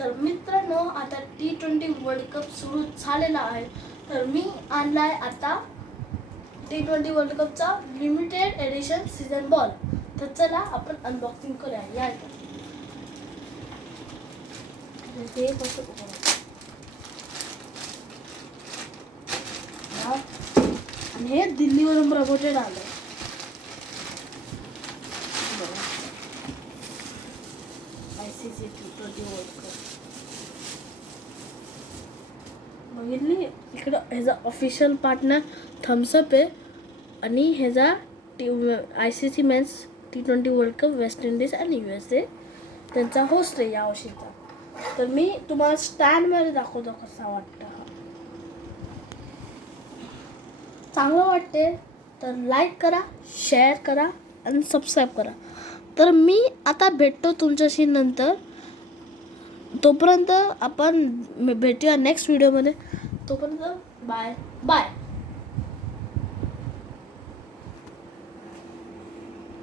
तर मित्रांनो, आता T20 वर्ल्ड कप सुरू झालेला आहे. तर मी आणलाय आता T20 वर्ल्ड कपचा लिमिटेड एडिशन सीझन बॉल. तर चला आपण अनबॉक्सिंग करूया. या हे कसं आणि हे दिल्लीवरून प्रमोटेड आलं. ICC T20 वर्ल्ड कप बघितली. इकडं ह्याचा ऑफिशियल पार्टनर थम्सअप आहे आणि ह्याचा ICC men's T20 world cup West Indies आणि USA त्यांचा होस्ट आहे यावर्षीचा. तर मी तुम्हाला स्टँडमध्ये दाखवतो कसा वाटतं. चांगलं वाटते तर लाईक करा, शेअर करा आणि सबस्क्राईब करा. तर मी आता भेटतो तुमच्याशी नंतर. तोपर्यंत आपण भेटूया नेक्स्ट व्हिडिओमध्ये. तोपर्यंत बाय बाय.